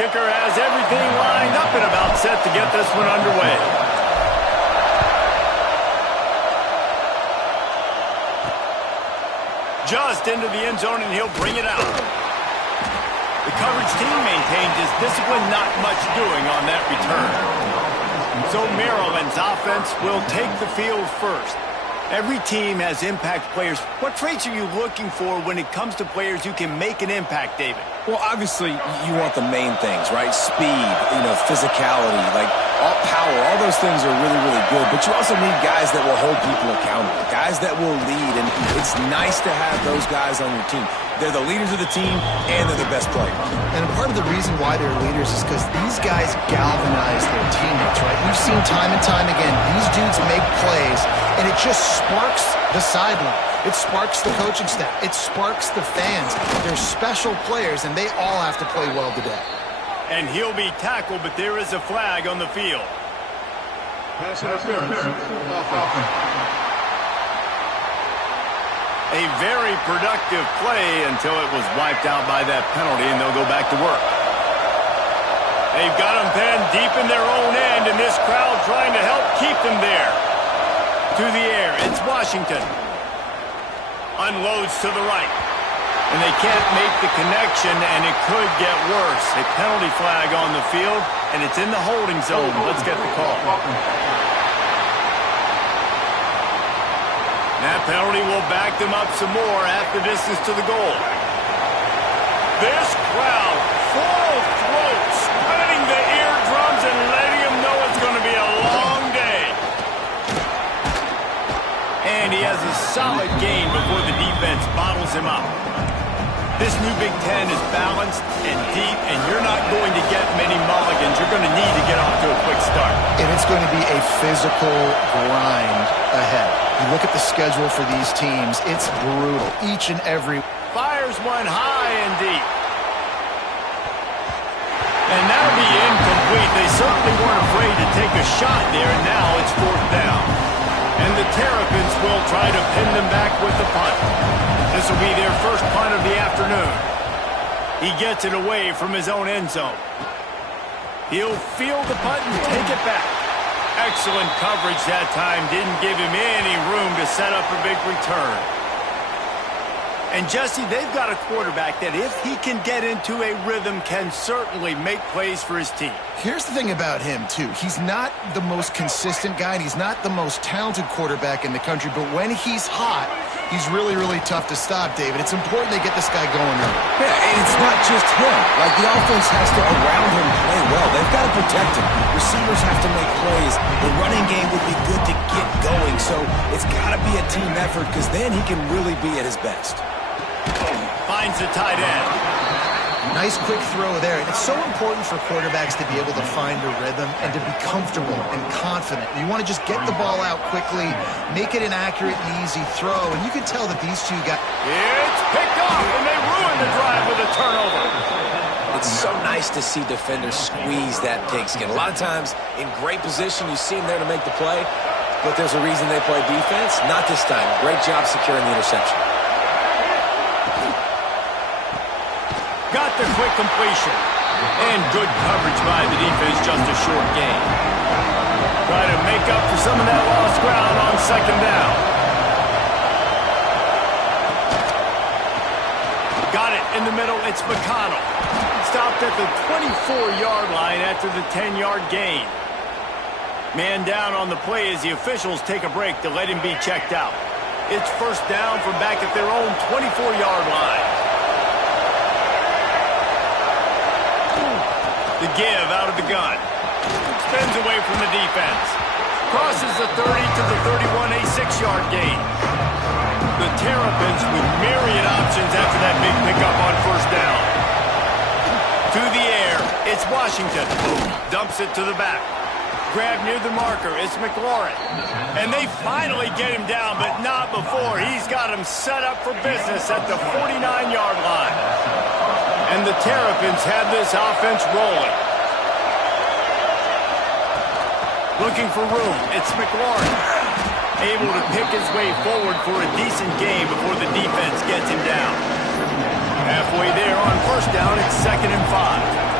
Kicker has everything lined up and about set to get this one underway. Just into the end zone, and he'll bring it out. The coverage team maintained his discipline, not much doing on that return. So Maryland's offense will take the field first. Every team has impact players. What traits are you looking for when it comes to players who can make an impact, David? Well, obviously, you want the main things, right? Speed, physicality, like all power. All those things are really, really good. But you also need guys that will hold people accountable, guys that will lead. And it's nice to have those guys on your team. They're the leaders of the team, and they're the best players. And part of the reason why they're leaders is because these guys galvanize their teammates, right? We've seen time and time again, these dudes make plays, and it just sparks the sideline. It sparks the coaching staff. It sparks the fans. They're special players, and they all have to play well today. And he'll be tackled, but there is a flag on the field. Pass interference. A very productive play until it was wiped out by that penalty, and they'll go back to work. They've got them pinned deep in their own end, and this crowd trying to help keep them there. To the air, it's Washington. Unloads to the right. And they can't make the connection, and it could get worse. A penalty flag on the field, and it's in the holding zone. Let's get the call. That penalty will back them up some more at the distance to the goal. This crowd, full throat, spreading the eardrums and letting them know it's going to be a long day. And he has a solid gain before the defense bottles him up. This new Big Ten is balanced and deep, and you're not going to get many mulligans. You're going to need to get off to a quick start. And it's going to be a physical grind ahead. You look at the schedule for these teams, it's brutal. Each and every... Fires one high and deep. And that'll be incomplete. They certainly weren't afraid to take a shot there, and now it's fourth down. And the Terrapins will try to pin them back with the punt. This will be their first punt of the afternoon. He gets it away from his own end zone. He'll field the punt and take it back. Excellent coverage that time. Didn't give him any room to set up a big return. And Jesse, they've got a quarterback that if he can get into a rhythm can certainly make plays for his team. Here's the thing about him, too. He's not the most consistent guy, and he's not the most talented quarterback in the country, but when he's hot, he's really, really tough to stop, David. It's important they get this guy going now. Yeah, and it's not just him. Like, the offense has to, around him, play well. They've got to protect him. Receivers have to make plays. The running game would be good to get going, so it's got to be a team effort because then he can really be at his best. Finds the tight end. Nice quick throw there. And it's so important for quarterbacks to be able to find a rhythm and to be comfortable and confident. You want to just get the ball out quickly, make it an accurate and easy throw, and you can tell that these two guys... It's picked off, and they ruin the drive with a turnover. It's so nice to see defenders squeeze that pigskin. A lot of times, in great position, you see them there to make the play, but there's a reason they play defense. Not this time. Great job securing the interception. Got the quick completion. And good coverage by the defense, just a short gain. Try to make up for some of that lost ground on second down. Got it in the middle, it's McConnell. Stopped at the 24-yard line after the 10-yard gain. Man down on the play as the officials take a break to let him be checked out. It's first down from back at their own 24-yard line. The give out of the gun. Spins away from the defense. Crosses the 30 to the 31, a 6-yard gain. The Terrapins with myriad options Washington. Dumps it to the back. Grab near the marker. It's McLaurin. And they finally get him down, but not before. He's got him set up for business at the 49-yard line. And the Terrapins have this offense rolling. Looking for room. It's McLaurin. Able to pick his way forward for a decent gain before the defense gets him down. Halfway there on first down, it's 2nd and 5.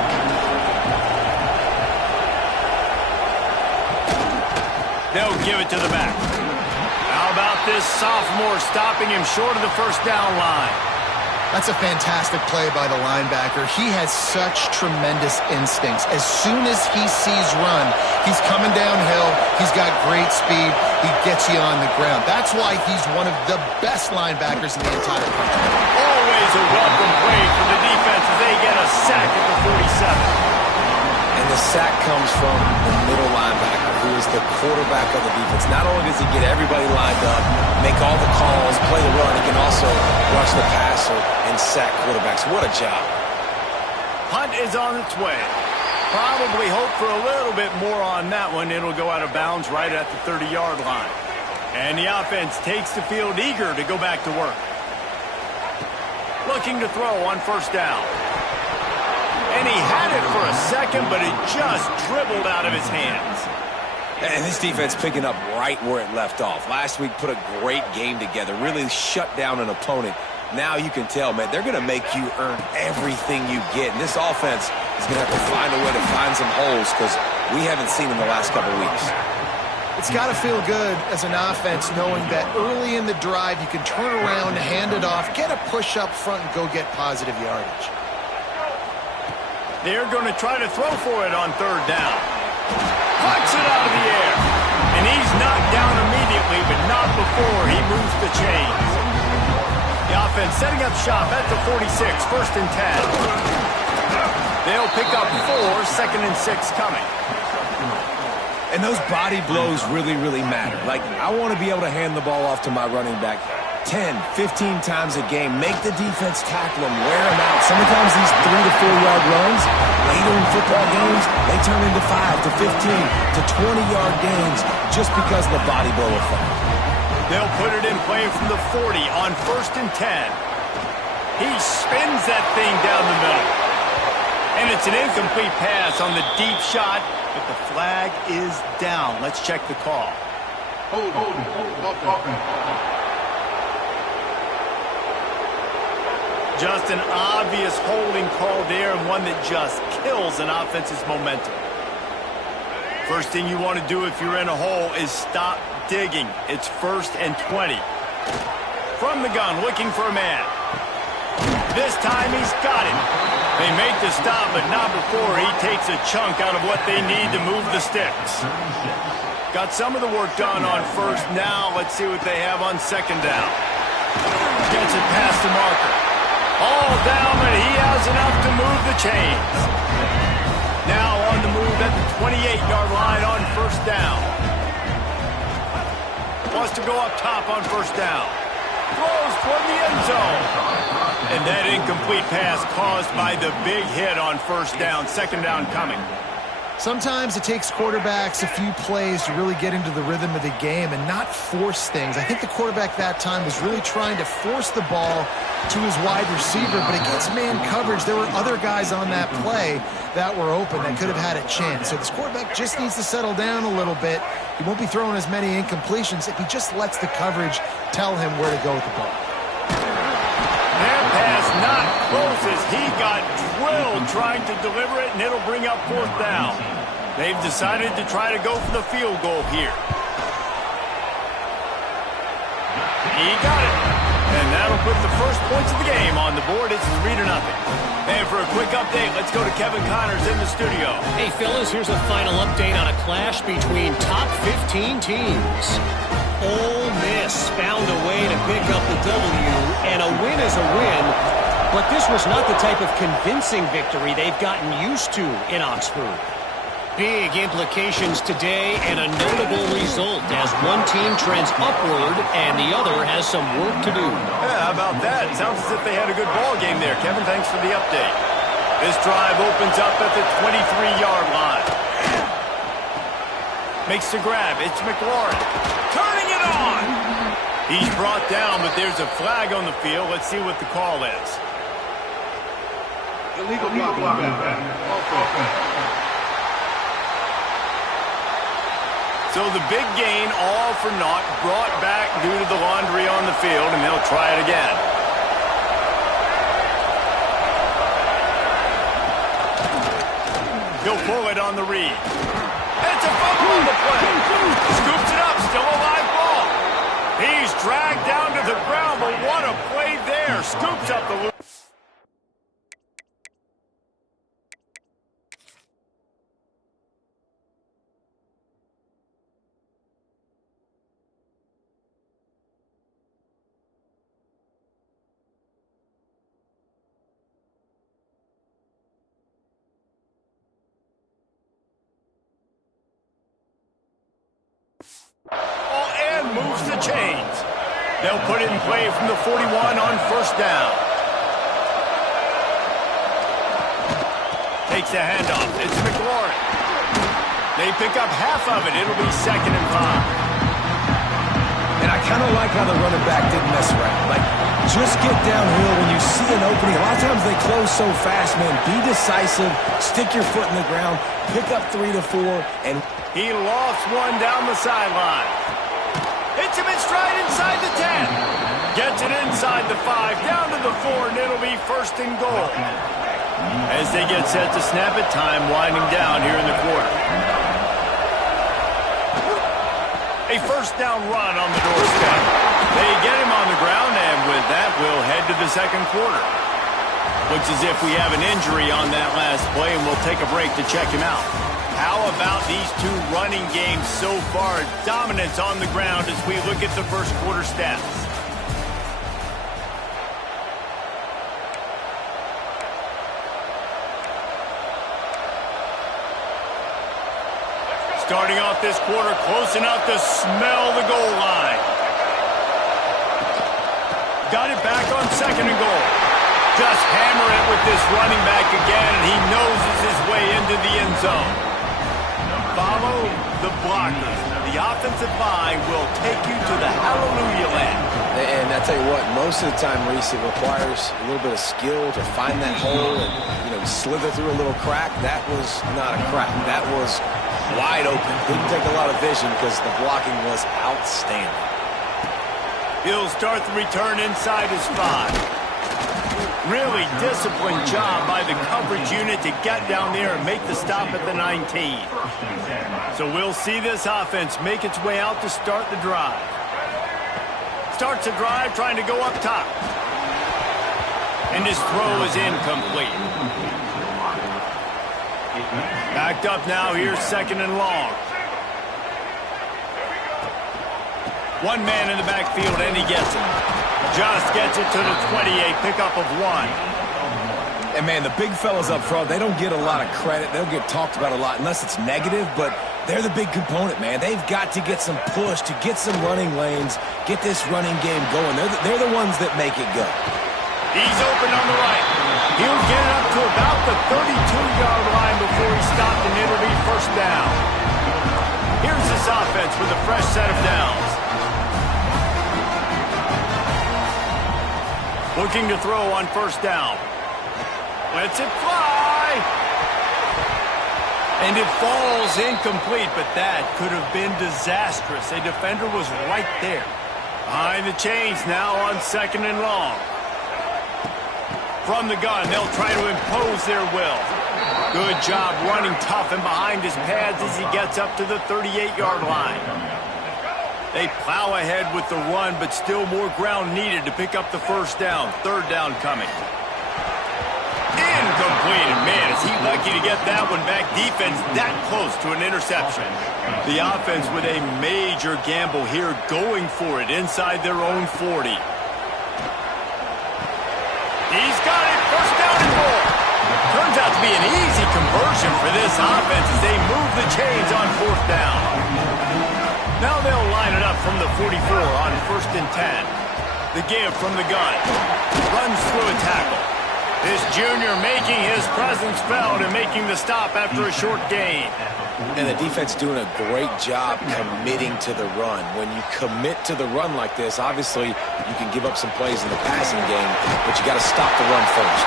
They'll give it to the back. How about this sophomore stopping him short of the first down line? That's a fantastic play by the linebacker. He has such tremendous instincts. As soon as he sees run, he's coming downhill. He's got great speed. He gets you on the ground. That's why he's one of the best linebackers in the entire country. Always a welcome play for the defense as they get a sack at the 47. And the sack comes from the middle linebacker, who is the quarterback of the defense. Not only does he get everybody lined up, make all the calls, play the run, he can also rush the passer and sack quarterbacks. What a job. Punt is on its way. Probably hope for a little bit more on that one. It'll go out of bounds right at the 30-yard line. And the offense takes the field eager to go back to work. Looking to throw on first down. And he had it for a second, but it just dribbled out of his hands. And this defense picking up right where it left off. Last week put a great game together, really shut down an opponent. Now you can tell, man, they're going to make you earn everything you get. And this offense is going to have to find a way to find some holes because we haven't seen them the last couple of weeks. It's got to feel good as an offense knowing that early in the drive you can turn around, hand it off, get a push up front, and go get positive yardage. They're going to try to throw for it on third down. Plucks it out of the air. And he's knocked down immediately, but not before he moves the chains. The offense setting up shop at the 46, 1st and 10. They'll pick up 4, 2nd and 6 coming. And those body blows really, really matter. Like, I want to be able to hand the ball off to my running back 10, 15 times a game. Make the defense tackle him, wear him out. Sometimes these 3 to 4 yard runs, later in football games, they turn into 5 to 15 to 20-yard gains just because of the body blow effect. They'll put it in play from the 40 on 1st and 10. He spins that thing down the middle. And it's an incomplete pass on the deep shot, but the flag is down. Let's check the call. Hold. Just an obvious holding call there, and one that just kills an offense's momentum. First thing you want to do if you're in a hole is stop digging. It's 1st and 20. From the gun, looking for a man. This time he's got him. They make the stop, but not before he takes a chunk out of what they need to move the sticks. Got some of the work done on first. Now let's see what they have on 2nd down. Gets it past the marker. All down, but he has enough to move the chains. Now on the move at the 28-yard line on 1st down. Wants to go up top on 1st down. Throws toward the end zone. And that incomplete pass caused by the big hit on 1st down. 2nd down coming. Sometimes it takes quarterbacks a few plays to really get into the rhythm of the game and not force things. I think the quarterback that time was really trying to force the ball to his wide receiver, but against man coverage, there were other guys on that play that were open that could have had a chance. So this quarterback just needs to settle down a little bit. He won't be throwing as many incompletions if he just lets the coverage tell him where to go with the ball. That pass not close as he got drilled trying to deliver it, and it'll bring up 4th down. They've decided to try to go for the field goal here. He got it. And that'll put the first points of the game on the board. It's 3-0. And for a quick update, let's go to Kevin Connors in the studio. Hey, fellas, here's a final update on a clash between top 15 teams. Ole Miss found a way to pick up the W, and a win is a win, but this was not the type of convincing victory they've gotten used to in Oxford. Big implications today and a notable result as one team trends upward and the other has some work to do. Yeah, how about that? Sounds as if they had a good ball game there. Kevin, thanks for the update. This drive opens up at the 23-yard line. Makes the grab. It's McLaurin. Turning it on. He's brought down, but there's a flag on the field. Let's see what the call is. Illegal blocking. So the big gain, all for naught, brought back due to the laundry on the field, and they'll try it again. He'll pull it on the read. It's a fumble on the play. Scoops it up, still a live ball. He's dragged down to the ground, but what a play there. Scoops up the loop. And moves the chains. They'll put it in play from the 41 on first down. Takes the handoff. It's McLaurin. They pick up half of it. It'll be 2nd and 5. And I kind of like how the running back didn't mess around. Like, just get downhill when you see an opening. A lot of times they close so fast, man. Be decisive. Stick your foot in the ground. Pick up 3 to 4. And he lofts one down the sideline. Hits him in stride inside the 10. Gets it inside the 5, down to the 4, and it'll be 1st and goal. As they get set to snap it, time winding down here in the quarter. A 1st down run on the doorstep. They get him on the ground, and with that, we'll head to the 2nd quarter. Looks as if we have an injury on that last play, and we'll take a break to check him out. How about these two running games so far? Dominance on the ground as we look at the 1st quarter stats. Starting off this quarter, close enough to smell the goal line. Got it back on 2nd and goal. Just hammer it with this running back again, and he noses his way into the end zone. Follow the blockers. The offensive line will take you to the hallelujah land. And I tell you what, most of the time, Reese, it requires a little bit of skill to find that hole and, slither through a little crack. That was not a crack. That was wide open. Didn't take a lot of vision because the blocking was outstanding. He'll start the return inside his 5. Really disciplined job by the coverage unit to get down there and make the stop at the 19. So we'll see this offense make its way out to start the drive. Starts the drive trying to go up top. And his throw is incomplete. Backed up now, here's 2nd and long. One man in the backfield, and he gets it. Just gets it to the 28, pickup of 1. And, man, the big fellas up front, they don't get a lot of credit. They don't get talked about a lot unless it's negative, but they're the big component, man. They've got to get some push, to get some running lanes, get this running game going. They're the ones that make it go. He's open on the right. He'll get it up to about the 32-yard line before he's stopped, and it'll be 1st down. Here's this offense with a fresh set of downs. Looking to throw on 1st down. Lets it fly. And it falls incomplete, but that could have been disastrous. A defender was right there. Behind the chains now on 2nd and long. From the gun, they'll try to impose their will. Good job running tough and behind his pads as he gets up to the 38-yard line. They plow ahead with the run, but still more ground needed to pick up the 1st down. 3rd down coming. Incomplete, and man, is he lucky to get that one back. Defense that close to an interception. The offense with a major gamble here, going for it inside their own 40. He's got it, 1st down and goal. Turns out to be an easy conversion for this offense as they move the chains on 4th down. Now they'll line it up from the 44 on 1st and 10. The give from the gun. Runs through a tackle. This junior making his presence felt and making the stop after a short gain. And the defense doing a great job committing to the run. When you commit to the run like this, obviously you can give up some plays in the passing game, but you got to stop the run first.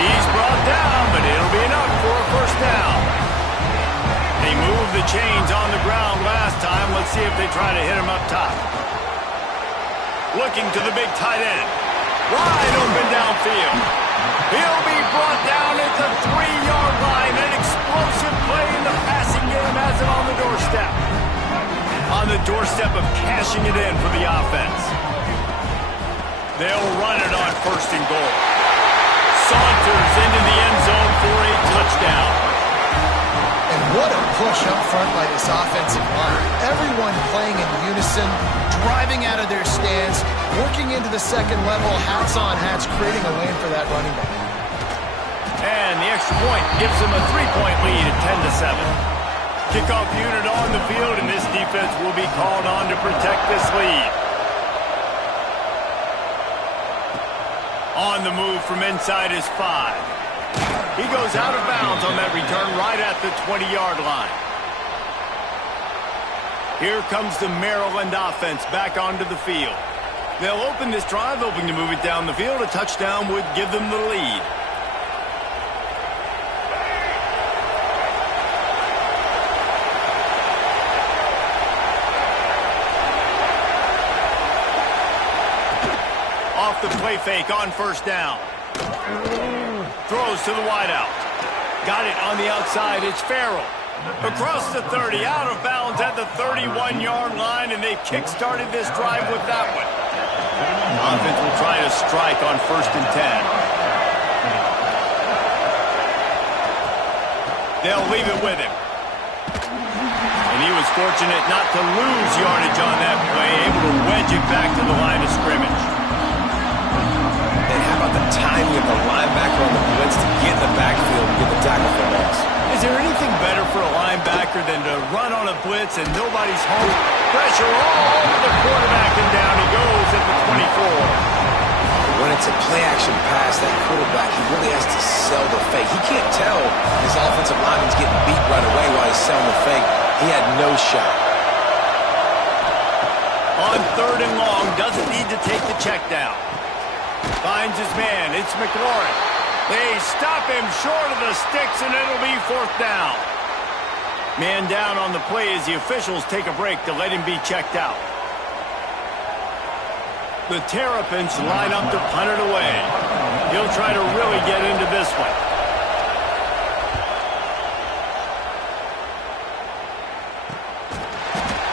He's brought down, but it'll be enough for a first down. They moved the chains on the ground last time. Let's see if they try to hit him up top. Looking to the big tight end. Wide open downfield. He'll be brought down at the 3-yard line. An explosive play in the passing game has him on the doorstep. On the doorstep of cashing it in for the offense. They'll run it on first and goal. Saunters into the end zone for a touchdown. And what a push up front by this offensive line. Everyone playing in unison, driving out of their stance, working into the second level, hats on hats, creating a lane for that running back. And the extra point gives them a 3-point lead at 10-7. Kickoff unit on the field, and this defense will be called on to protect this lead. On the move from inside his 5. He goes out of bounds on that return right at the 20-yard line. Here comes the Maryland offense back onto the field. They'll open this drive, hoping to move it down the field. A touchdown would give them the lead. Off the play fake on first down. Throws to the wideout. Got it on the outside. It's Farrell. Across the 30, out of bounds at the 31-yard line, and they've kick-started this drive with that one. Offense will try to strike on first and 10. They'll leave it with him. And he was fortunate not to lose yardage on that play, able to wedge it back to the line of scrimmage. And how about the timing of the linebacker on the blitz to get in the backfield and get the tackle for loss? Is there anything better for a linebacker than to run on a blitz and nobody's home? Pressure all over the quarterback, and down he goes at the 24. When it's a play-action pass, that quarterback, he really has to sell the fake. He can't tell his offensive lineman's getting beat right away while he's selling the fake. He had no shot. On third and long, doesn't need to take the check down. Finds his man. It's McLaurin. They stop him short of the sticks, and it'll be fourth down. Man down on the play as the officials take a break to let him be checked out. The Terrapins line up to punt it away. He'll try to really get into this one.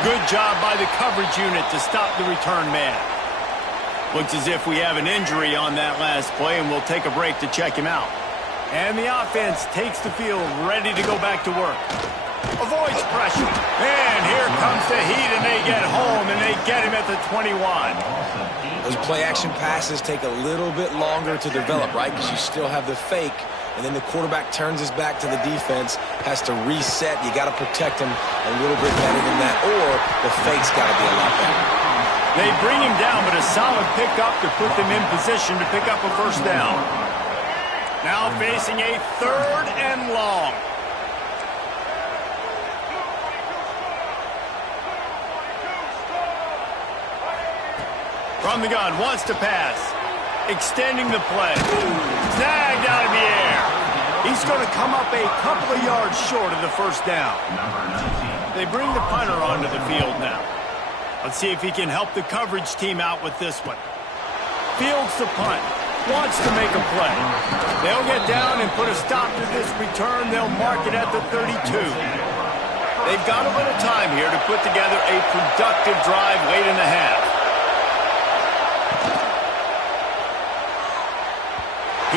Good job by the coverage unit to stop the return man. Looks as if we have an injury on that last play, and we'll take a break to check him out. And the offense takes the field, ready to go back to work. Avoids pressure. And here comes the heat, and they get home, and they get him at the 21. Those play-action passes take a little bit longer to develop, right? Because you still have the fake, and then the quarterback turns his back to the defense, has to reset. You got to protect him a little bit better than that, or the fake's got to be a lot better. They bring him down, but a solid pickup to put them in position to pick up a first down. Now facing a third and long. From the gun, wants to pass. Extending the play. Snagged out of the air. He's going to come up a couple of yards short of the first down. They bring the punter onto the field now. Let's see if he can help the coverage team out with this one. Fields the punt. Wants to make a play. They'll get down and put a stop to this return. They'll mark it at the 32. They've got a little time here to put together a productive drive late in the half.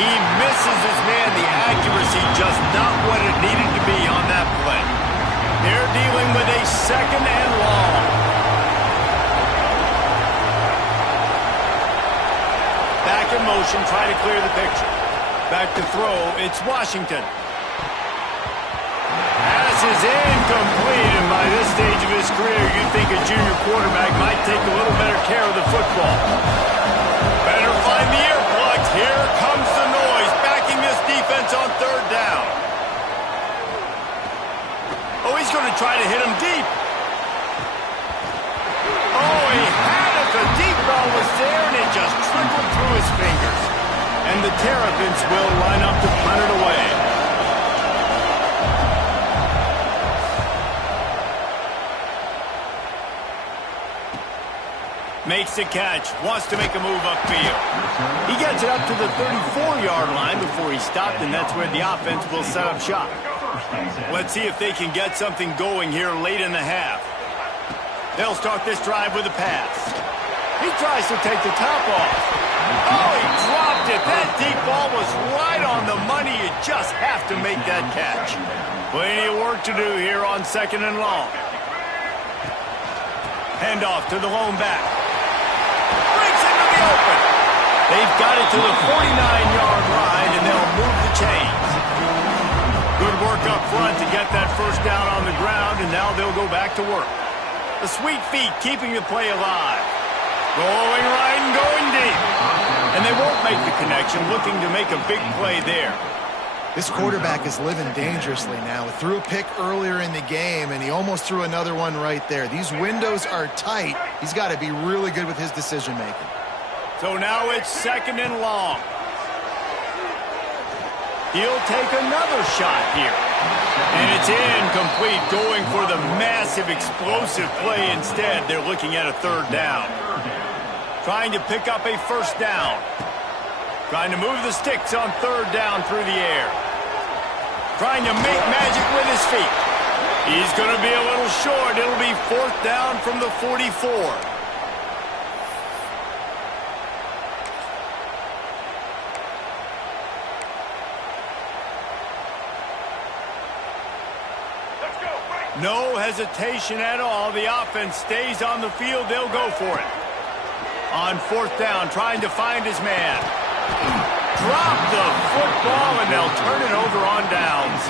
He misses his man. The accuracy just not what it needed to be on that play. They're dealing with a second and long. Back in motion, try to clear the picture. Back to throw, it's Washington. Pass is incomplete, and by this stage of his career, you'd think a junior quarterback might take a little better care of the football. Better find the earplugs. Here comes the noise And the Terrapins will line up to punt it away. Makes the catch, wants to make a move upfield. He gets it up to the 34-yard line before he stopped, and that's where the offense will set up shop. Let's see if they can get something going here late in the half. They'll start this drive with a pass. He tries to take the top off. Oh, he dropped it. That deep ball was right on the money. You just have to make that catch. Plenty of work to do here on 2nd and long. Handoff to the lone back. Breaks into the open. They've got it to the 49-yard line, and they'll move the chains. Good work up front to get that first down on the ground, and now they'll go back to work. The sweet feet keeping the play alive. Going right and going deep. And they won't make the connection, looking to make a big play there. This quarterback is living dangerously now. He threw a pick earlier in the game, and he almost threw another one right there. These windows are tight. He's got to be really good with his decision-making. So now it's 2nd and long. He'll take another shot here. And it's incomplete, going for the massive explosive play instead. They're looking at a 3rd down. Trying to pick up a 1st down. Trying to move the sticks on 3rd down through the air. Trying to make magic with his feet. He's going to be a little short. It'll be 4th down from the 44. No hesitation at all. The offense stays on the field. They'll go for it. On 4th down, trying to find his man. Drop the football, and they'll turn it over on downs.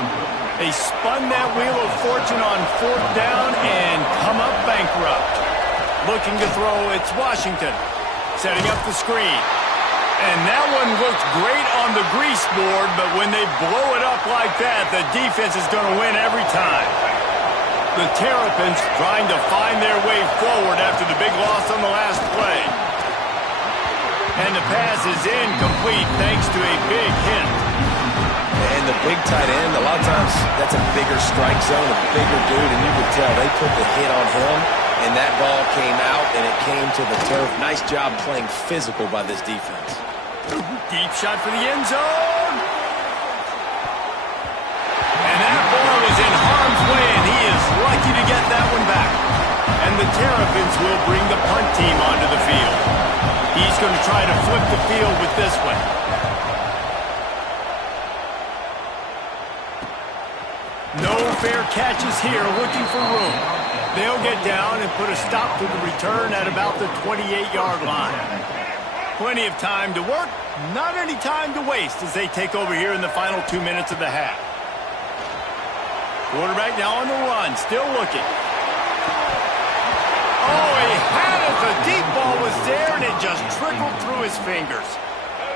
They spun that wheel of fortune on 4th down and come up bankrupt. Looking to throw, it's Washington. Setting up the screen. And that one looked great on the grease board, but when they blow it up like that, the defense is going to win every time. The Terrapins trying to find their way forward after the big loss on the last play. And the pass is incomplete thanks to a big hit. And the big tight end, a lot of times that's a bigger strike zone, a bigger dude, and you could tell they put the hit on him, and that ball came out, and it came to the turf. Nice job playing physical by this defense. Deep shot for the end zone. And that ball was in harm's way, and he is lucky to get that one back. And the Terrapins will bring the punt team onto the field. He's going to try to flip the field with this one. No fair catches here, looking for room. They'll get down and put a stop to the return at about the 28-yard line. Plenty of time to work, not any time to waste as they take over here in the final 2 minutes of the half. Quarterback now on the run, still looking. Oh, he had it. The deep ball was there, and it just trickled through his fingers.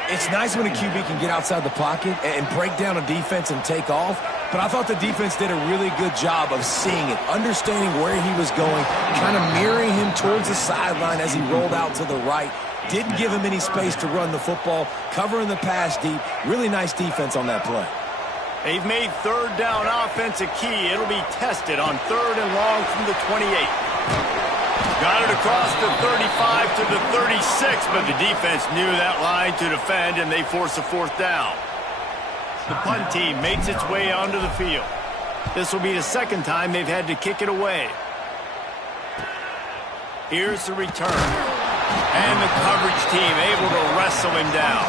It's nice when a QB can get outside the pocket and break down a defense and take off, but I thought the defense did a really good job of seeing it, understanding where he was going, kind of mirroring him towards the sideline as he rolled out to the right. Didn't give him any space to run the football, covering the pass deep. Really nice defense on that play. They've made 3rd down offense a key. It'll be tested on 3rd and long from the 28. Got it across the 35 to the 36, but the defense knew that line to defend, and they force a 4th down. The punt team makes its way onto the field. This will be the 2nd time they've had to kick it away. Here's the return. And the coverage team able to wrestle him down.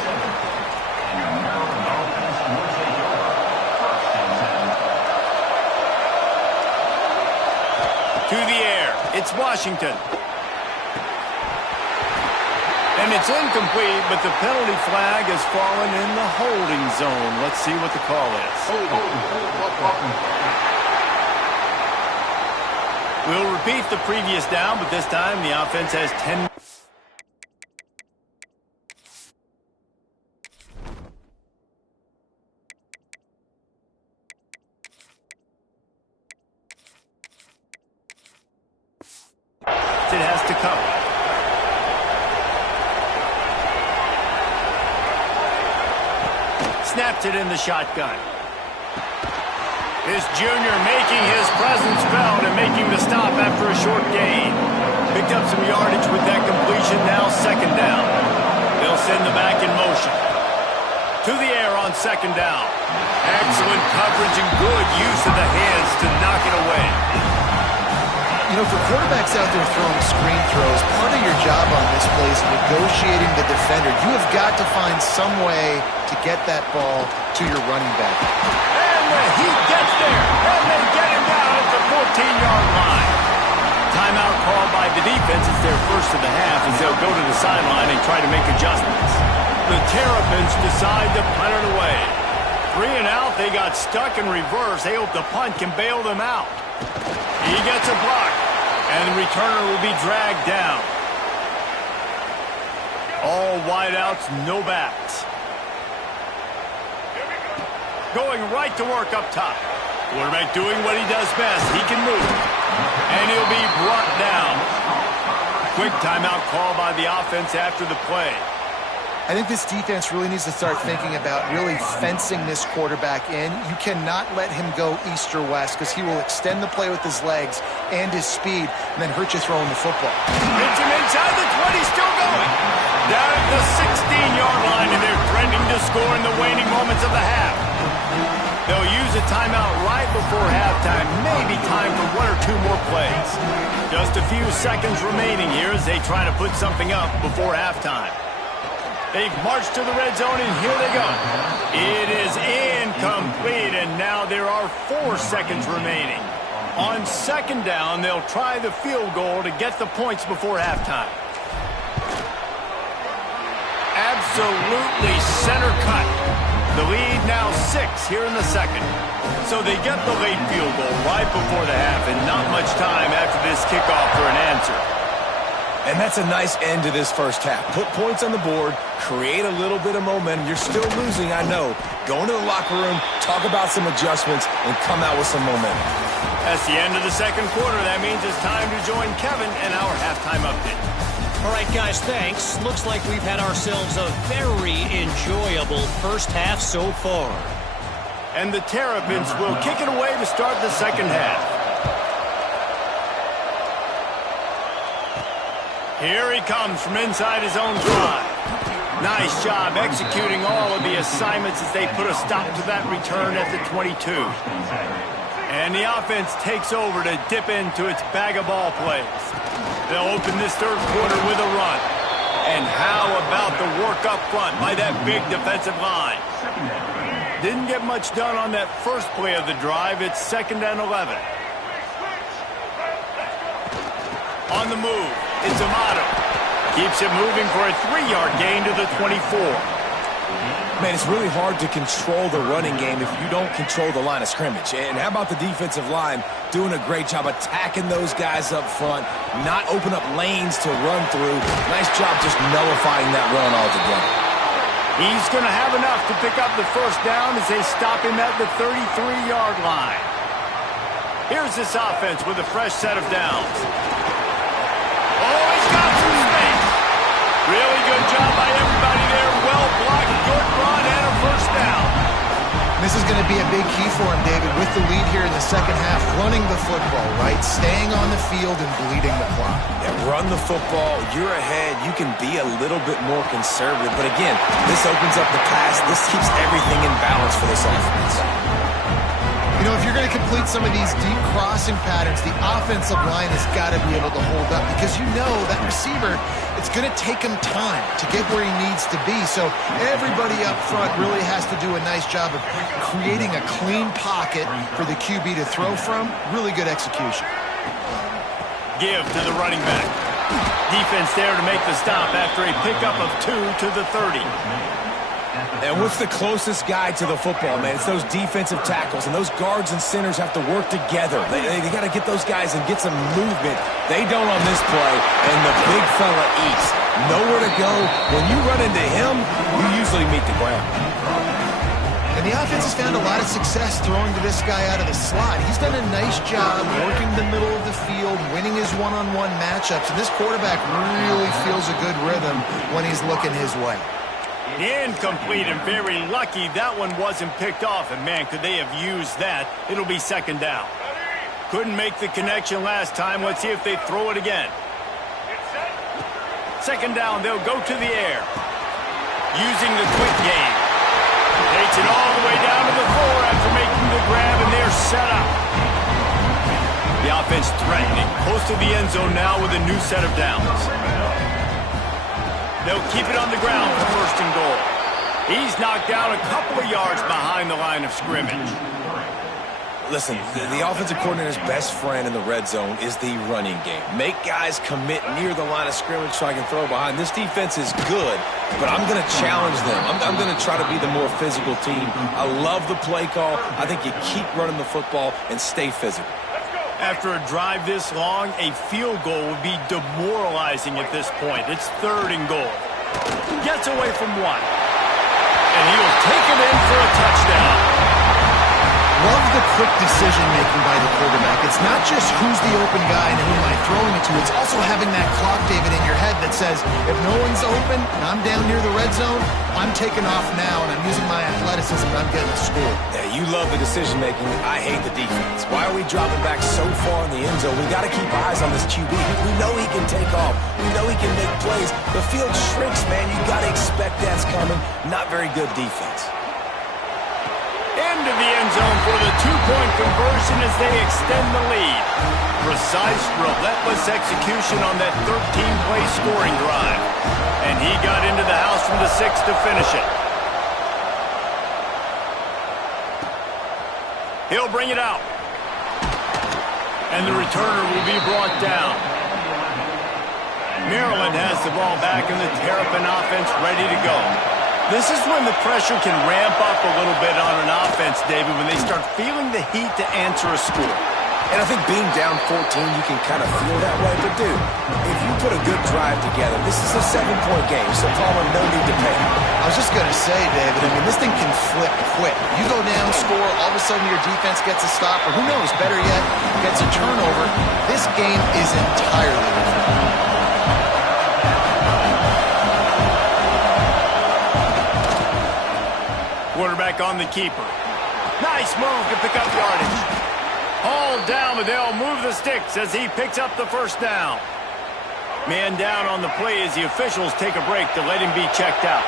To the air, it's Washington. And it's incomplete, but the penalty flag has fallen in the holding zone. Let's see what the call is. We'll repeat the previous down, but this time the offense has 10. It has to cover. Snaps it in the shotgun. His junior making his presence felt and making the stop after a short gain. Picked up some yardage with that completion, now second down. They'll send the back in motion. To the air on second down. Excellent coverage and good use of the hands to knock it away. You know, for quarterbacks out there throwing screen throws, part of your job on this play is negotiating the defender. You have got to find some way to get that ball to your running back. And the heat gets there, and they get him down at the 14-yard line. Timeout called by the defense. It's their first of the half as they'll go to the sideline and try to make adjustments. The Terrapins decide to punt it away. 3 and out, they got stuck in reverse. They hope the punt can bail them out. He gets a block, and the returner will be dragged down. All wideouts, no backs. Going right to work up top. Quarterback doing what he does best. He can move, and he'll be brought down. Quick timeout call by the offense after the play. I think this defense really needs to start thinking about really fencing this quarterback in. You cannot let him go east or west because he will extend the play with his legs and his speed and then hurt you throwing the football. Hits him inside the 20, still going. Down at the 16-yard line, and they're threatening to score in the waning moments of the half. They'll use a timeout right before halftime, maybe time for 1 or 2 more plays. Just a few seconds remaining here as they try to put something up before halftime. They've marched to the red zone, and here they go. It is incomplete, and now there are 4 seconds remaining. On second down, they'll try the field goal to get the points before halftime. Absolutely center cut. The lead now 6 here in the second. So they get the late field goal right before the half, and not much time after this kickoff for an answer. And that's a nice end to this first half. Put points on the board, create a little bit of momentum. You're still losing, I know. Go into the locker room, talk about some adjustments, and come out with some momentum. That's the end of the second quarter. That means it's time to join Kevin in our halftime update. All right, guys, thanks. Looks like we've had ourselves a very enjoyable first half so far. And the Terrapins will kick it away to start the second half. Here he comes from inside his own drive. Nice job executing all of the assignments as they put a stop to that return at the 22. And the offense takes over to dip into its bag of ball plays. They'll open this third quarter with a run. And how about the work up front by that big defensive line? Didn't get much done on that first play of the drive. It's 2nd and 11. On the move, it's Amato. Keeps it moving for a 3-yard gain to the 24. Man, it's really hard to control the running game if you don't control the line of scrimmage. And how about the defensive line doing a great job attacking those guys up front, not open up lanes to run through. Nice job just nullifying that run altogether. He's going to have enough to pick up the first down as they stop him at the 33-yard line. Here's this offense with a fresh set of downs. Oh, he's got some space. Really good job by everybody there. Well blocked, good run, and a first down. This is going to be a big key for him, David, with the lead here in the second half, running the football, right? Staying on the field and bleeding the clock. Yeah, run the football. You're ahead. You can be a little bit more conservative. But again, this opens up the pass. This keeps everything in balance for this offense. You know, if you're going to complete some of these deep crossing patterns, the offensive line has got to be able to hold up because you know that receiver, it's going to take him time to get where he needs to be. So everybody up front really has to do a nice job of creating a clean pocket for the QB to throw from. Really good execution. Give to the running back. Defense there to make the stop after a pickup of 2 to the 30. And what's the closest guy to the football, man? It's those defensive tackles, and those guards and centers have to work together. They got to get those guys and get some movement. They don't on this play, and the big fella eats. Nowhere to go. When you run into him, you usually meet the ground. And the offense has found a lot of success throwing to this guy out of the slot. He's done a nice job working the middle of the field, winning his one-on-one matchups, and this quarterback really feels a good rhythm when he's looking his way. Incomplete, and very lucky that one wasn't picked off. And, man, could they have used that? It'll be second down. Couldn't make the connection last time. Let's see if they throw it again. Second down, they'll go to the air. Using the quick game. Takes it all the way down to the 4 after making the grab, and they're set up. The offense threatening. Close to the end zone now with a new set of downs. They'll keep it on the ground for first and goal. He's knocked down a couple of yards behind the line of scrimmage. Listen, the offensive coordinator's best friend in the red zone is the running game. Make guys commit near the line of scrimmage so I can throw behind. This defense is good, but I'm going to challenge them. I'm going to try to be the more physical team. I love the play call. I think you keep running the football and stay physical. After a drive this long, a field goal would be demoralizing at this point. It's third and goal. Gets away from one. And he'll take it in for a touchdown. Love the quick decision-making by the quarterback. It's not just who's the open guy and who am I throwing it to. It's also having that clock, David, in your head that says, if no one's open and I'm down near the red zone, I'm taking off now and I'm using my athleticism and I'm getting a score. Yeah, you love the decision-making. I hate the defense. Why are we dropping back so far in the end zone? We got to keep eyes on this QB. We know he can take off. We know he can make plays. The field shrinks, man. You got to expect that's coming. Not very good defense. Into the end zone for the two-point conversion as they extend the lead. Precise, relentless execution on that 13-play scoring drive. And he got into the house from the 6 to finish it. He'll bring it out. And the returner will be brought down. Maryland has the ball back and the Terrapin offense ready to go. This is when the pressure can ramp up a little bit on an offense, David, when they start feeling the heat to answer a score. And I think being down 14, you can kind of feel that way. But, dude, if you put a good drive together, this is a 7-point game, so Palmer, no need to pay. I was just going to say, David, I mean, this thing can flip quick. You go down, score, all of a sudden your defense gets a stop, or who knows, better yet, gets a turnover. This game is entirely different. Quarterback on the keeper. Nice move to pick up yardage. Hauled down, but they'll move the sticks as he picks up the first down. Man down on the play as the officials take a break to let him be checked out.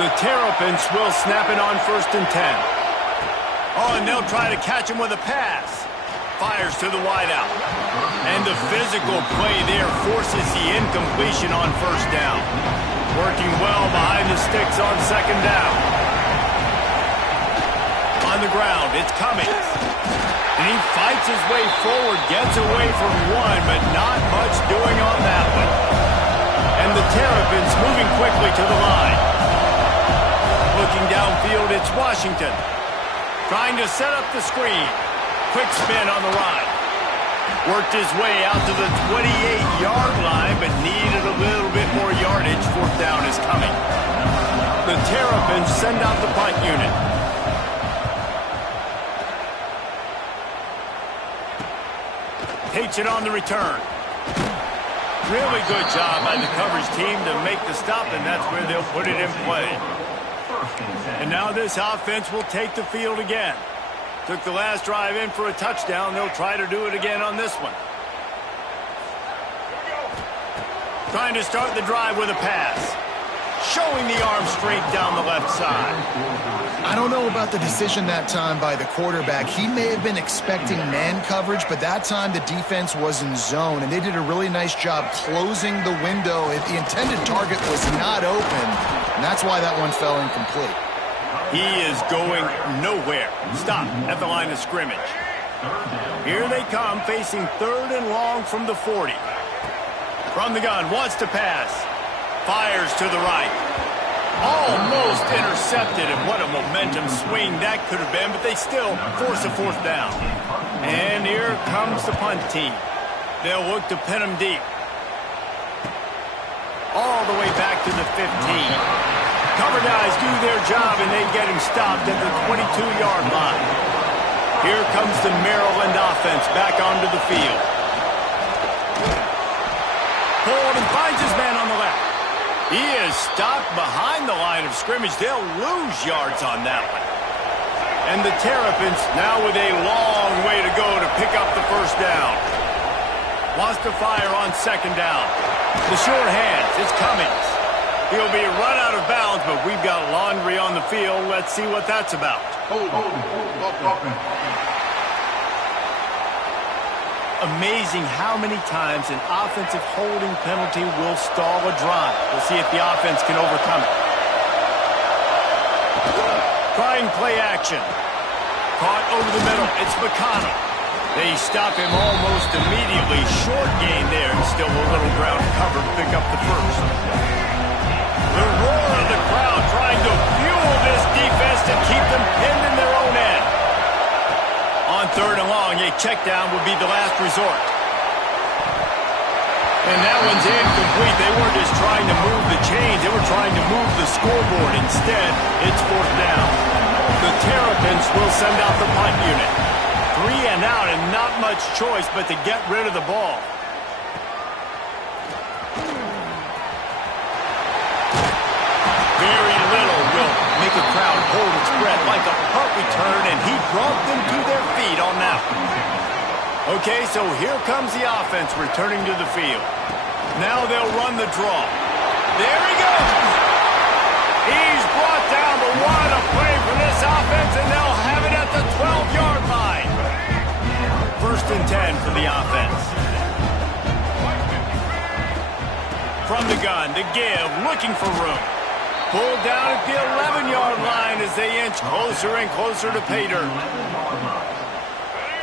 The Terrapins will snap it on first and 10. Oh, and they'll try to catch him with a pass. Fires to the wideout. And the physical play there forces the incompletion on first down. Working well behind the sticks on second down. On the ground, it's Cummings. And he fights his way forward, gets away from one, but not much doing on that one. And the Terrapins moving quickly to the line. Looking downfield, it's Washington. Trying to set up the screen. Quick spin on the ride. Worked his way out to the 28-yard line, but needed a little bit more yardage. Fourth down is coming. The Terrapins send out the punt unit. Takes it on the return. Really good job by the coverage team to make the stop, and that's where they'll put it in play. And now this offense will take the field again. Took the last drive in for a touchdown. They'll try to do it again on this one. Trying to start the drive with a pass. Showing the arm strength down the left side. I don't know about the decision that time by the quarterback. He may have been expecting man coverage, but that time the defense was in zone, and they did a really nice job closing the window. The intended target was not open, and that's why that one fell incomplete. He is going nowhere. Stop at the line of scrimmage. Here they come, facing third and long from the 40. From the gun, wants to pass. Fires to the right. Almost intercepted, and what a momentum swing that could have been, but they still force a fourth down. And here comes the punt team. They'll look to pin him deep. All the way back to the 15. Cover guys do their job, and they get him stopped at the 22-yard line. Here comes the Maryland offense back onto the field. Pulled and finds his man on the left. He is stopped behind the line of scrimmage. They'll lose yards on that one. And the Terrapins now with a long way to go to pick up the first down. Wants to fire on second down. The sure hands, it's Cummings. He'll be run out of bounds, but we've got laundry on the field. Let's see what that's about. Amazing how many times an offensive holding penalty will stall a drive. We'll see if the offense can overcome it. Trying play action. Caught over the middle. It's McConnell. They stop him almost immediately. Short gain there, and still a little ground cover to pick up the first. The roar of the crowd trying to fuel this defense to keep them pinned in their own end. On third and long, a check down would be the last resort. And that one's incomplete. They weren't just trying to move the chains. They were trying to move the scoreboard. Instead, it's fourth down. The Terrapins will send out the punt unit. 3 and out and not much choice but to get rid of the ball. Very little will make a crowd hold its breath like a punt return, and he brought them to their feet on that one. Okay, so here comes the offense returning to the field. Now they'll run the draw. There he goes. He's brought down, but what a play for this offense, and they'll have it at the 12-yard line. First and 10 for the offense. From the gun, the give, looking for room. Pulled down at the 11-yard line as they inch closer and closer to pay dirt.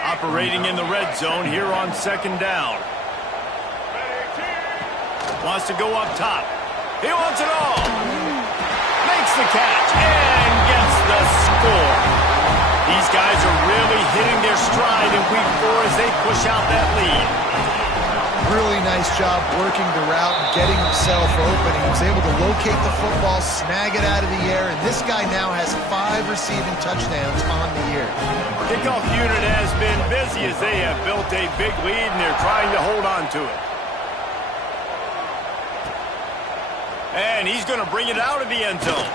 Operating in the red zone here on second down. Wants to go up top. He wants it all. Makes the catch and gets the score. These guys are really hitting their stride in week 4 as they push out that lead. Really nice job working the route and getting himself open. He was able to locate the football, snag it out of the air, and this guy now has 5 receiving touchdowns on the year. Kickoff unit has been busy as they have built a big lead, and they're trying to hold on to it. And he's going to bring it out of the end zone.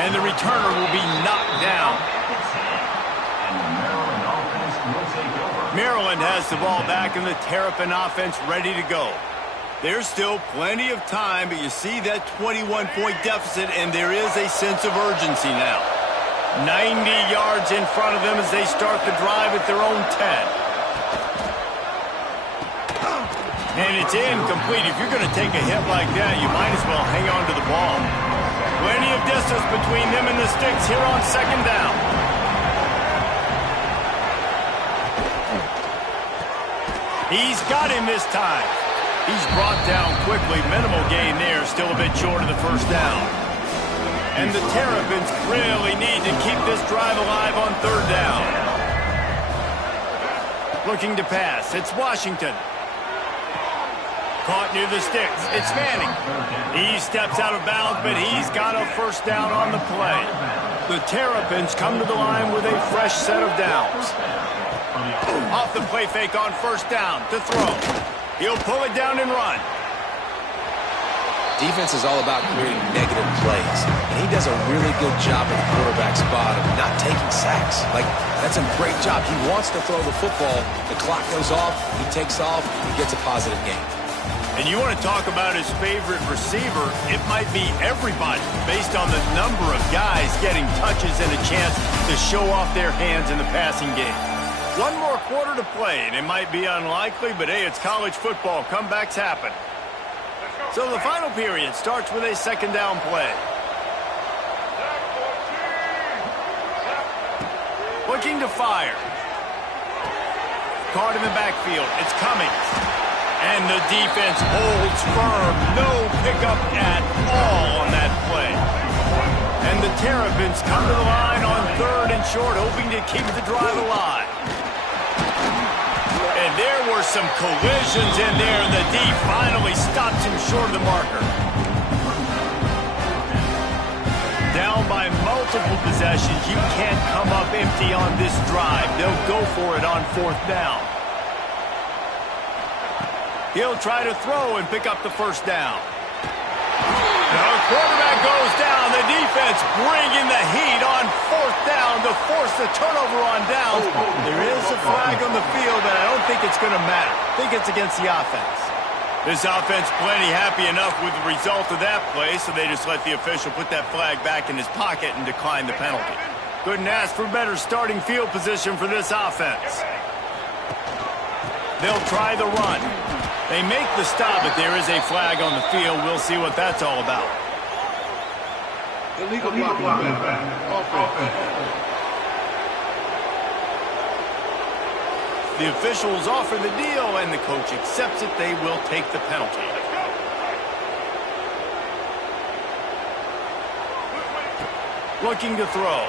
And the returner will be knocked down. Maryland has the ball back, and the Terrapin offense ready to go. There's still plenty of time, but you see that 21-point deficit, and there is a sense of urgency now. 90 yards in front of them as they start the drive at their own 10. And it's incomplete. If you're going to take a hit like that, you might as well hang on to the ball. Plenty of distance between them and the sticks here on second down. He's got him this time. He's brought down quickly. Minimal gain there. Still a bit short of the first down. And the Terrapins really need to keep this drive alive on third down. Looking to pass. It's Washington. Caught near the sticks. It's Manning. He steps out of bounds, but he's got a first down on the play. The Terrapins come to the line with a fresh set of downs. Off the play fake on first down to throw. He'll pull it down and run. Defense is all about creating negative plays, and he does a really good job at the quarterback spot of not taking sacks. Like, that's a great job. He wants to throw the football. The clock goes off. He takes off. He gets a positive gain. And you want to talk about his favorite receiver, it might be everybody based on the number of guys getting touches and a chance to show off their hands in the passing game. One more quarter to play, and it might be unlikely, but hey, it's college football. Comebacks happen. So the final period starts with a second down play. Looking to fire. Caught in the backfield. It's Cummings. And the defense holds firm. No pickup at all on that play. And the Terrapins come to the line on third and short, hoping to keep the drive alive. And there were some collisions in there, and the D finally stops him short of the marker. Down by multiple possessions, you can't come up empty on this drive. They'll go for it on fourth down. He'll try to throw and pick up the first down. Our quarterback goes down. The defense bringing the heat on fourth down to force the turnover on downs. There is a flag on the field, but I don't think it's going to matter. I think it's against the offense. This offense plenty happy enough with the result of that play, so they just let the official put that flag back in his pocket and decline the penalty. Couldn't ask for better starting field position for this offense. They'll try the run. They make the stop, but there is a flag on the field. We'll see what that's all about. Illegal blocking. Offense. The officials offer the deal, and the coach accepts it. They will take the penalty. Looking to throw.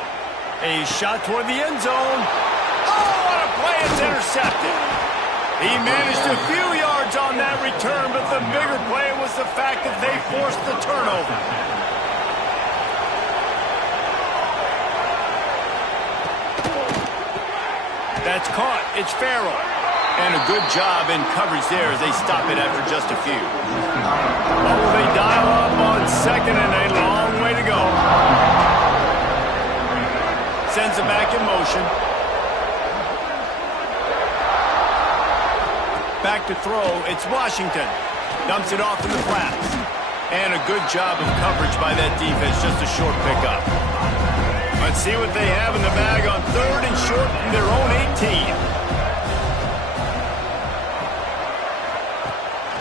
A shot toward the end zone. Oh, what a play. It's intercepted. He managed a few yards on that return, but the bigger play was the fact that they forced the turnover. That's caught. It's Farrell. And a good job in coverage there as they stop it after just a few. Oh, they dial up on second and a long way to go. Sends it back in motion. Back to throw. It's Washington. Dumps it off in the flats. And a good job of coverage by that defense. Just a short pickup. Let's see what they have in the bag on third and short from their own 18.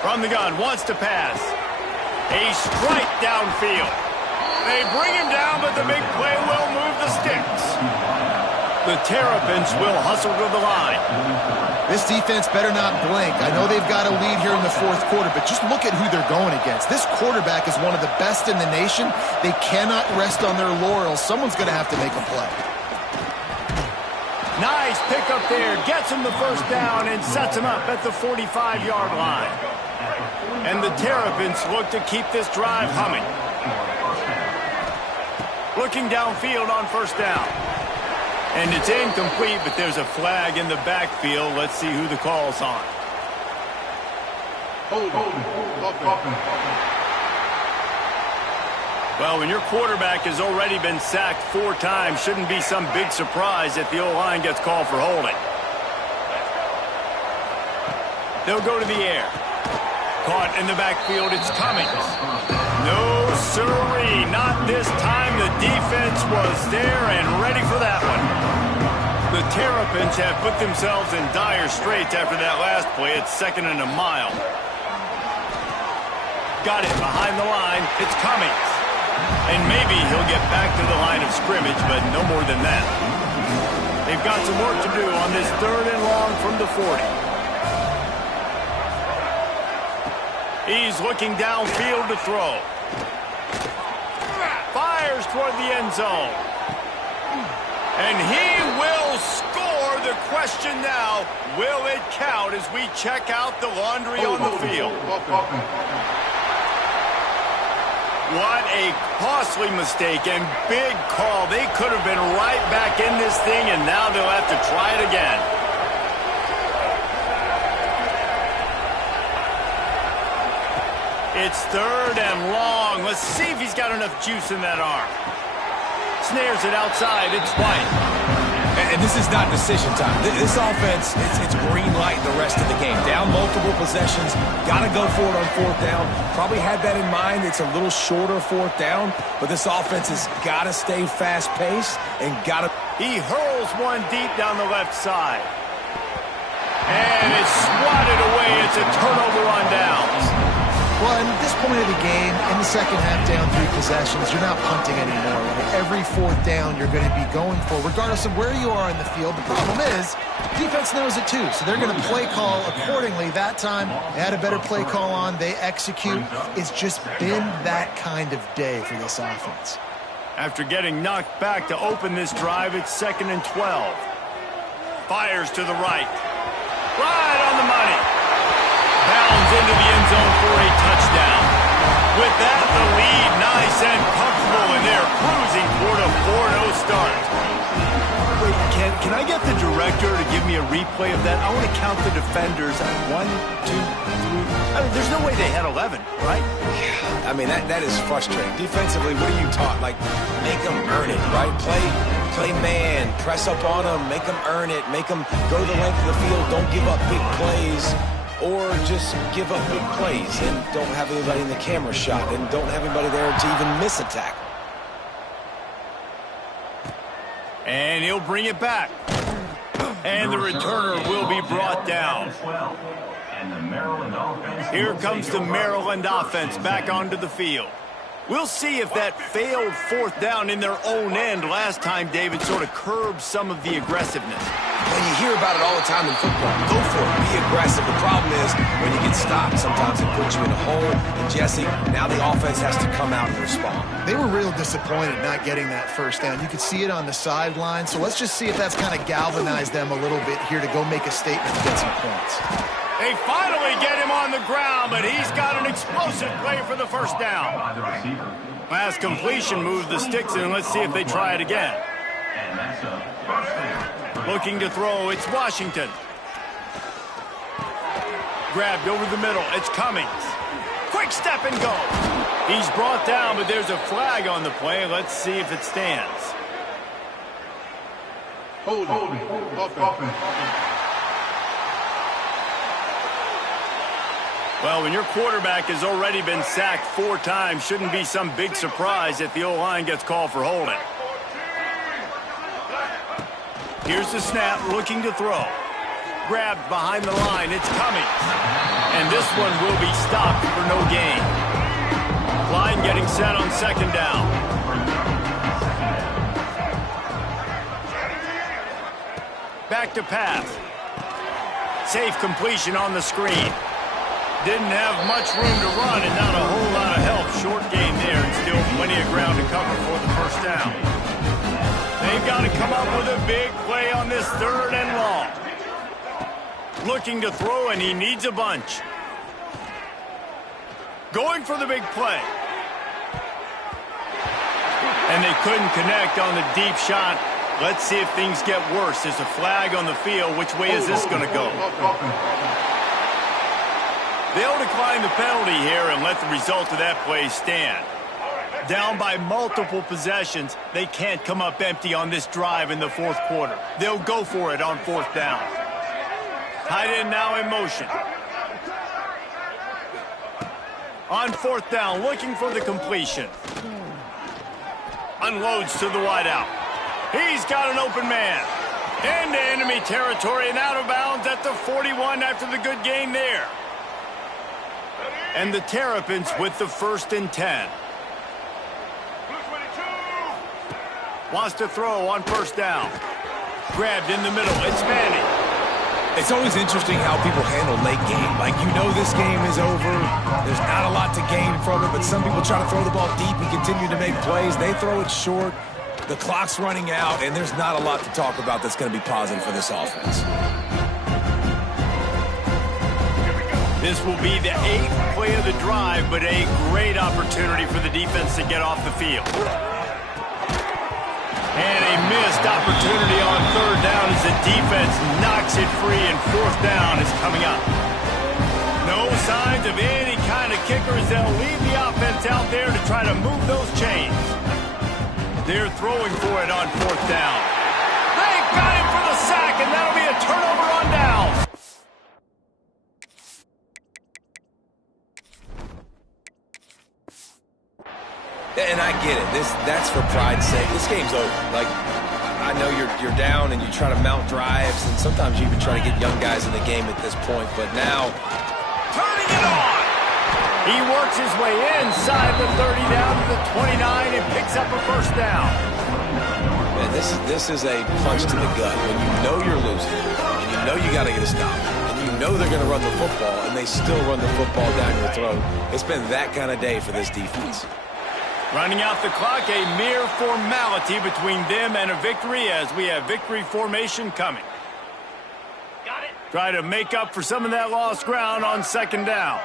From the gun. Wants to pass. A strike downfield. They bring him down, but the big play will move the sticks. The Terrapins will hustle to the line. This defense better not blink. I know they've got a lead here in the fourth quarter, but just look at who they're going against. This quarterback is one of the best in the nation. They cannot rest on their laurels. Someone's going to have to make a play. Nice pickup there. Gets him the first down and sets him up at the 45-yard line. And the Terrapins look to keep this drive humming. Looking downfield on first down. And it's incomplete, but there's a flag in the backfield. Let's see who the call's on. Well, when your quarterback has already been sacked 4 times, shouldn't be some big surprise if the O-line gets called for holding. They'll go to the air. Caught in the backfield, it's Cummings. No, sirree, not this time. The defense was there and ready for that one. The Terrapins have put themselves in dire straits after that last play. It's second and a mile. Got it behind the line. It's Cummings. And maybe he'll get back to the line of scrimmage, but no more than that. They've got some work to do on this third and long from the 40. He's looking downfield to throw. Fires toward the end zone. And he will score. The question now, will it count as we check out the laundry on the field? What a costly mistake and big call. They could have been right back in this thing, and now they'll have to try it again. It's third and long. Let's see if he's got enough juice in that arm. Snares it outside. It's White. And this is not decision time. This offense, it's green light the rest of the game. Down multiple possessions. Got to go for it on fourth down. Probably had that in mind. It's a little shorter fourth down. But this offense has got to stay fast-paced and got to... He hurls one deep down the left side. And it's swatted away. It's a turnover on downs. Well, and at this point of the game, in the second half, down 3 possessions, you're not punting anymore. Right? Every fourth down you're going to be going for, regardless of where you are in the field. The problem is, defense knows it too, so they're going to play call accordingly. That time, they had a better play call on. They execute. It's just been that kind of day for this offense. After getting knocked back to open this drive, it's 2nd and 12. Fires to the right. Right on the money. Bounds into the end zone for a touchdown. With that, the lead nice and comfortable, and they're cruising toward a 4-0 start. Wait, can I get the director to give me a replay of that? I want to count the defenders. 1, 2, 3... I mean, there's no way they had 11, right? I mean, that is frustrating. Defensively, what are you taught? Like, make them earn it, right? Play man, press up on them, make them earn it, make them go the length of the field, don't give up big plays, or just give up big plays and don't have anybody in the camera shot and don't have anybody there to even miss a tackle. And he'll bring it back. And the returner will be brought down. Here comes the Maryland offense back onto the field. We'll see if that failed fourth down in their own end last time, David, sort of curbed some of the aggressiveness. Well, you hear about it all the time in football. Go for it. Be aggressive. The problem is when you get stopped, sometimes it puts you in a hole. And, Jesse, now the offense has to come out and respond. They were real disappointed not getting that first down. You could see it on the sideline. So let's just see if that's kind of galvanized them a little bit here to go make a statement and get some points. They finally get him on the ground, but he's got an explosive play for the first down. Last completion moved the sticks in. Let's see if they try it again. Looking to throw, it's Washington. Grabbed over the middle, it's Cummings. Quick step and go. He's brought down, but there's a flag on the play. Let's see if it stands. Holding. Offense. Well, when your quarterback has already been sacked 4 times, shouldn't be some big surprise if the O-line gets called for holding. Here's the snap, looking to throw. Grabbed behind the line, it's Cummings. And this one will be stopped for no gain. Line getting set on second down. Back to pass. Safe completion on the screen. Didn't have much room to run and not a whole lot of help. Short gain there and still plenty of ground to cover for the first down. They've got to come up with a big play on this 3rd and long. Looking to throw, and he needs a bunch. Going for the big play. And they couldn't connect on the deep shot. Let's see if things get worse. There's a flag on the field. Which way is this going to go? They'll decline the penalty here and let the result of that play stand. Down by multiple possessions, they can't come up empty on this drive in the 4th quarter. They'll go for it on 4th down. Tight end now in motion. On 4th down, looking for the completion. Unloads to the wideout. He's got an open man. Into enemy territory and out of bounds at the 41 after the good gain there. And the Terrapins with the 1st and 10. Wants to throw on 1st down. Grabbed in the middle. It's Manning. It's always interesting how people handle late game. Like, you know this game is over. There's not a lot to gain from it, but some people try to throw the ball deep and continue to make plays. They throw it short. The clock's running out, and there's not a lot to talk about that's going to be positive for this offense. This will be the 8th play of the drive, but a great opportunity for the defense to get off the field. And a missed opportunity on 3rd down as the defense knocks it free, and 4th down is coming up. No signs of any kind of kickers. They'll leave the offense out there to try to move those chains. They're throwing for it on 4th down. They've got him for the sack, and that'll be a turnover on downs. And I get it. That's for pride's sake. This game's over. Like, I know you're down and you try to mount drives, and sometimes you even try to get young guys in the game at this point. But now, turning it on. He works his way inside the 30 down to the 29 and picks up a 1st down. Man, this is a punch to the gut when you know you're losing and you know you got to get a stop and you know they're going to run the football and they still run the football down your throat. It's been that kind of day for this defense. Running out the clock, a mere formality between them and a victory as we have victory formation coming. Got it. Try to make up for some of that lost ground on 2nd down.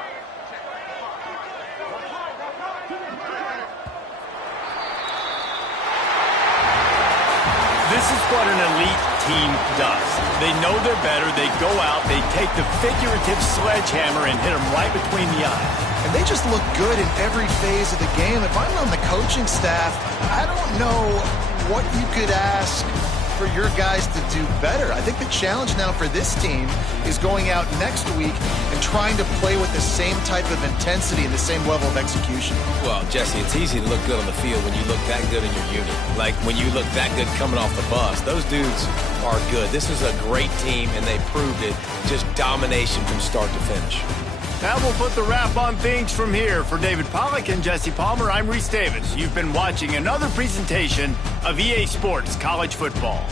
This is what an elite team does. They know they're better. They go out, they take the figurative sledgehammer and hit them right between the eyes. And they just look good in every phase of the game. If I'm on the coaching staff, I don't know what you could ask for your guys to do better. I think the challenge now for this team is going out next week and trying to play with the same type of intensity and the same level of execution. Well, Jesse, it's easy to look good on the field when you look that good in your unit. Like when you look that good coming off the bus. Those dudes are good. This is a great team, and they proved it. Just domination from start to finish. Now we'll put the wrap on things from here. For David Pollack and Jesse Palmer, I'm Reese Davis. You've been watching another presentation of EA Sports College Football.